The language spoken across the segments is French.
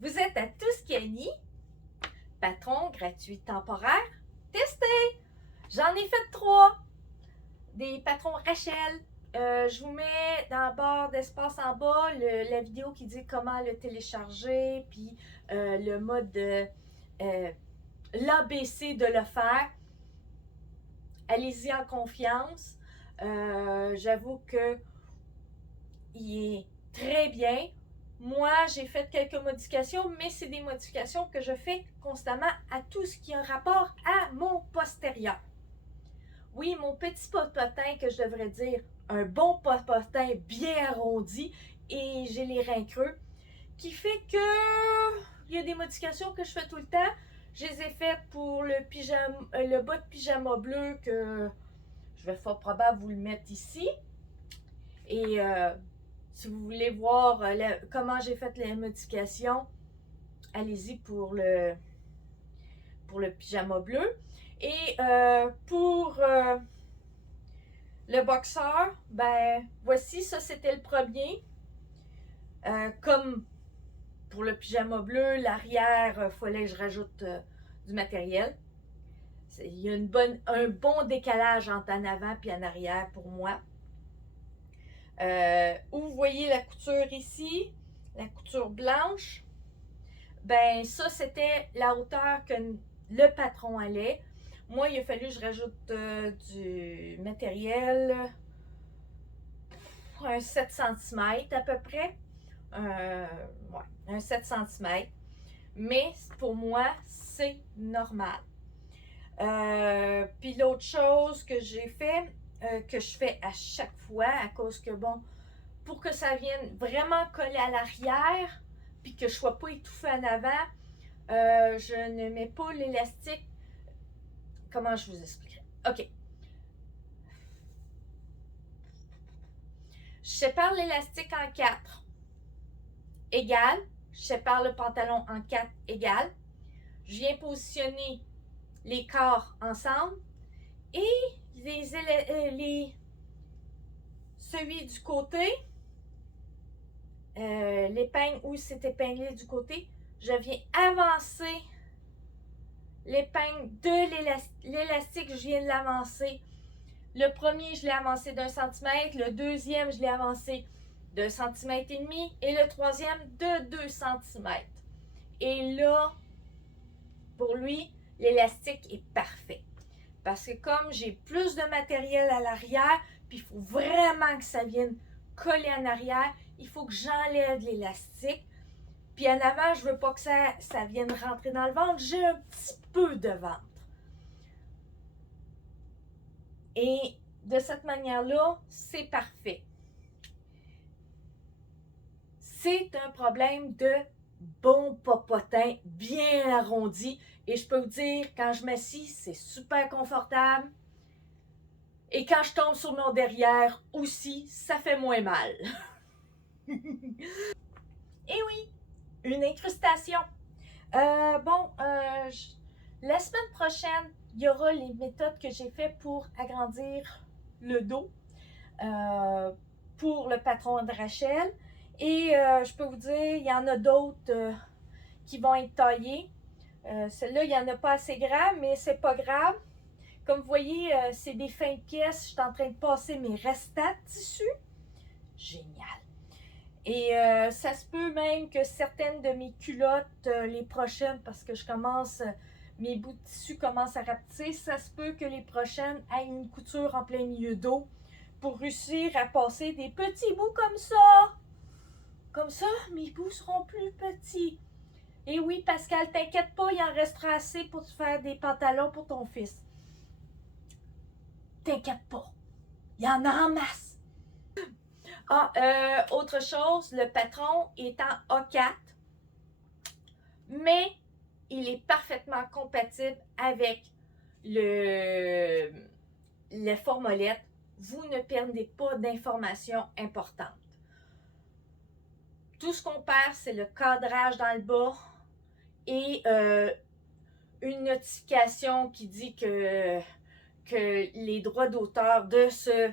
Vous êtes à Tuscany, patron gratuit temporaire, testé. J'en ai fait 3. Des patrons Rachel. Je vous mets dans la barre d'espace en bas la vidéo qui dit comment le télécharger, puis le mode l'ABC de le faire. Allez-y en confiance. J'avoue que il est très bien. Moi, j'ai fait quelques modifications, mais c'est des modifications que je fais constamment à tout ce qui a rapport à mon postérieur. Oui, mon petit popotin, que je devrais dire un bon popotin bien arrondi, et j'ai les reins creux, qui fait que il y a des modifications que je fais tout le temps. Je les ai faites pour le bas de pyjama bleu que je vais fort probable vous le mettre ici. Et si vous voulez voir comment j'ai fait les modifications, allez-y pour le pyjama bleu. Et pour le boxeur, ben voici, ça c'était le premier. Comme pour le pyjama bleu, l'arrière, il fallait que je rajoute du matériel. Il y a un bon décalage entre en avant et en arrière pour moi. Où vous voyez la couture ici, la couture blanche, ben ça c'était la hauteur que le patron allait. Moi, il a fallu que je rajoute du matériel, un 7 cm à peu près. Ouais, un 7 cm. Mais pour moi, c'est normal. Puis l'autre chose que j'ai fait, que je fais à chaque fois, à cause que bon, pour que ça vienne vraiment coller à l'arrière, puis que je ne sois pas étouffée en avant, je ne mets pas l'élastique. Comment je vous expliquerai? OK. Je sépare l'élastique en 4 égales. Je sépare le pantalon en 4 égales. Je viens positionner les corps ensemble et celui du côté, l'épingle où c'est épinglé du côté, je viens avancer l'épingle de l'élastique, je viens de l'avancer. Le premier, je l'ai avancé d'1 centimètre, le deuxième, je l'ai avancé d'1,5 centimètre et le troisième de 2 centimètres. Et là, pour lui, l'élastique est parfait. Parce que comme j'ai plus de matériel à l'arrière, puis il faut vraiment que ça vienne coller en arrière, il faut que j'enlève l'élastique. Puis en avant, je veux pas que ça vienne rentrer dans le ventre. J'ai un petit peu de ventre. Et de cette manière-là, c'est parfait. C'est un problème de bon popotin bien arrondi. Et je peux vous dire, quand je m'assis, c'est super confortable. Et quand je tombe sur mon derrière aussi, ça fait moins mal. Et oui, une incrustation. La semaine prochaine, il y aura les méthodes que j'ai faites pour agrandir le dos pour le patron de Rachel. Et je peux vous dire, il y en a d'autres qui vont être taillées. Celle-là, il n'y en a pas assez grand, mais c'est pas grave. Comme vous voyez, c'est des fins de pièces. Je suis en train de passer mes restants de tissu. Génial. Et ça se peut même que certaines de mes culottes, les prochaines, parce que mes bouts de tissu commencent à rapetisser, ça se peut que les prochaines aient une couture en plein milieu d'eau pour réussir à passer des petits bouts comme ça. Comme ça, mes bouts seront plus petits. Et oui, Pascal, t'inquiète pas, il en restera assez pour te faire des pantalons pour ton fils. T'inquiète pas, il y en a en masse. Autre chose, le patron est en A4, mais il est parfaitement compatible avec le formolette. Vous ne perdez pas d'informations importantes. Tout ce qu'on perd, c'est le cadrage dans le bas et une notification qui dit que les droits d'auteur de ce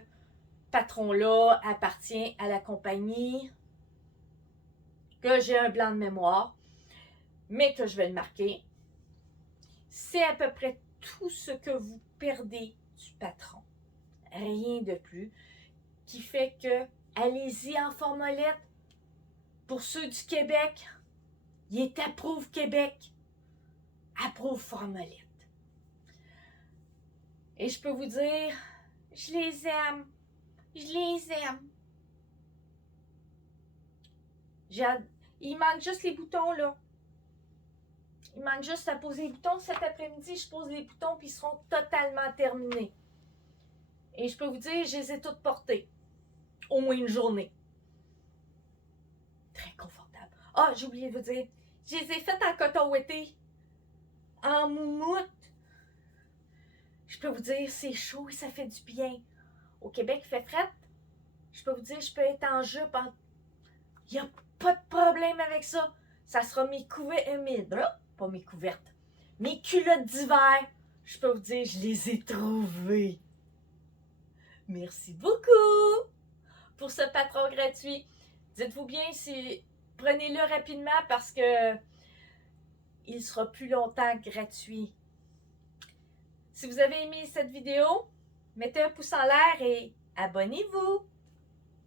patron-là appartient à la compagnie, que j'ai un blanc de mémoire. mais que je vais le marquer. C'est à peu près tout ce que vous perdez du patron. Rien de plus. Qui fait que, allez-y en formolette. Pour ceux du Québec, il est Approuve Québec. Approuve formolette. Et je peux vous dire, je les aime. Je les aime. Il manque juste les boutons, là. Il manque juste à poser les boutons. Cet après-midi, je pose les boutons, puis ils seront totalement terminés. Et je peux vous dire, je les ai toutes portées. Au moins une journée. Très confortable. Ah, j'ai oublié de vous dire, je les ai faites en coton ouaté. En moumoute. Je peux vous dire, c'est chaud et ça fait du bien. Au Québec, il fait fret. Je peux vous dire, je peux être en jupe. Il n'y a pas de problème avec ça. Ça sera mes couvertes. Pas mes couvertes. Mes culottes d'hiver. Je peux vous dire, je les ai trouvées. Merci beaucoup pour ce patron gratuit. Dites-vous bien, prenez-le rapidement parce que il sera plus longtemps gratuit. Si vous avez aimé cette vidéo, mettez un pouce en l'air et abonnez-vous.